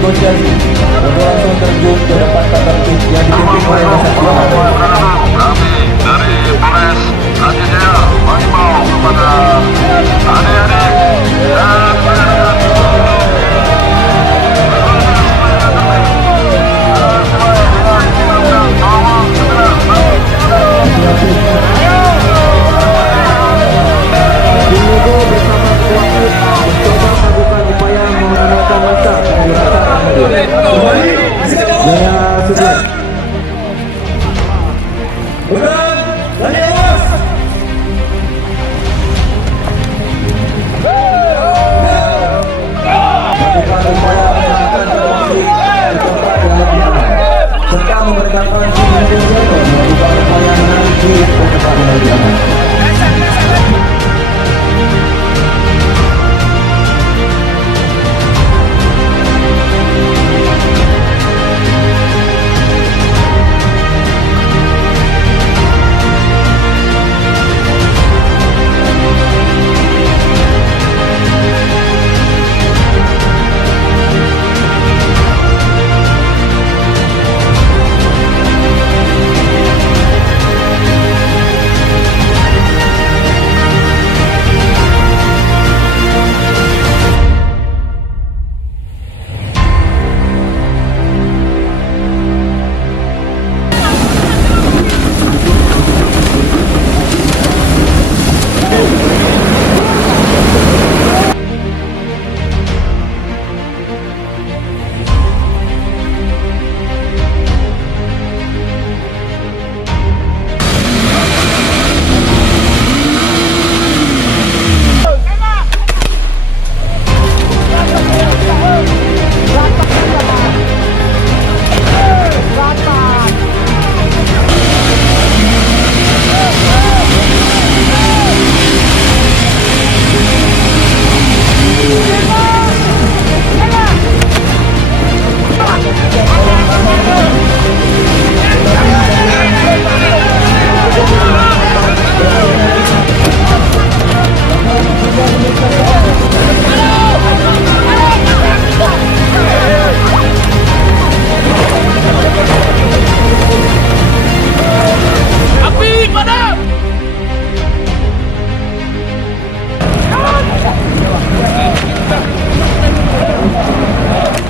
negosiasi untuk langsung terjun ke depan tertib yang dipimpin oleh Kasat Komandan. Kami dari Polres Aceh Jaya mengimbau kepada adik-adik dan Diego bersama ketua klub mencoba melakukan upaya menenangkan masa pengunjuk rasa yang hadir. Jaya Sudir. Melakukan upaya menenangkan situasi di tempat yang lebih aman serta memerintahkan tim negosiator melakukan upaya menarik diri ke tempat yang lebih aman.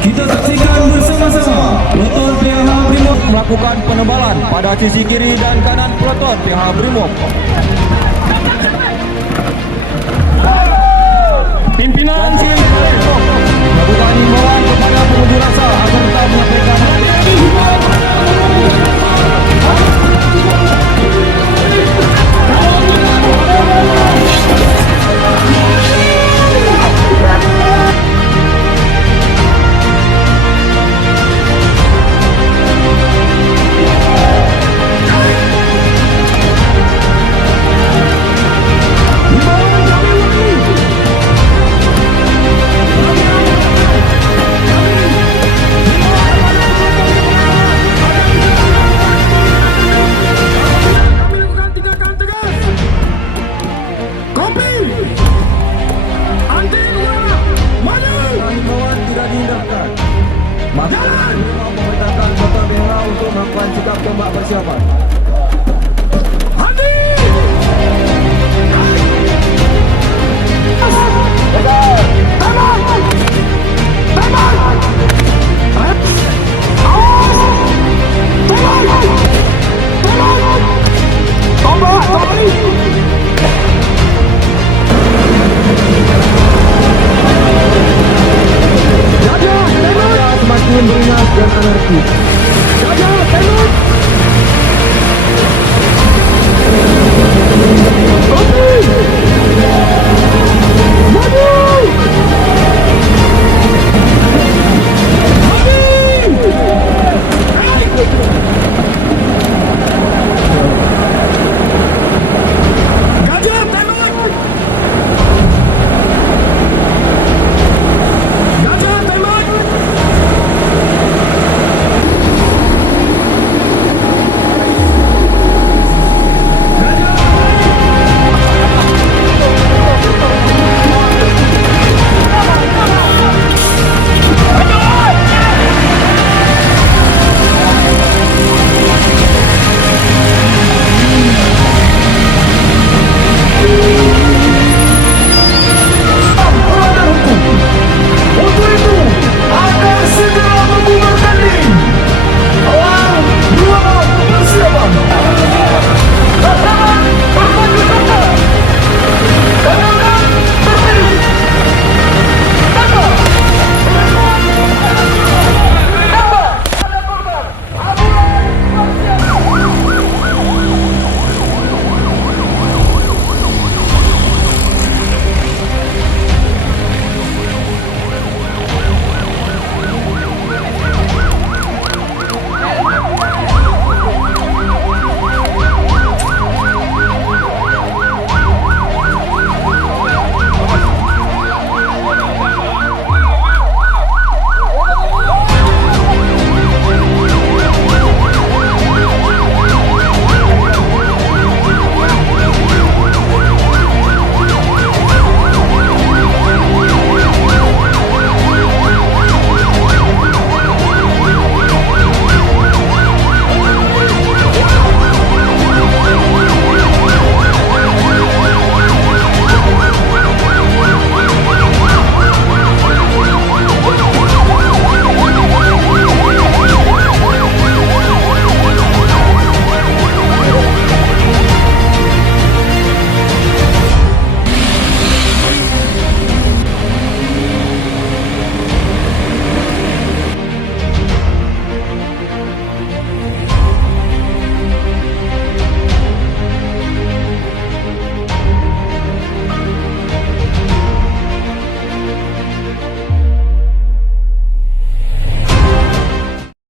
Kita saksikan bersama-sama peloton PH Brimob melakukan penebalan pada sisi kiri dan kanan peloton PH Brimob. Pimpinan sini melakukan himbauan kepada pengunjuk rasa agar tetap menyampaikan maka memerintahkan kota BH untuk melakukan sikap tembak persiapan.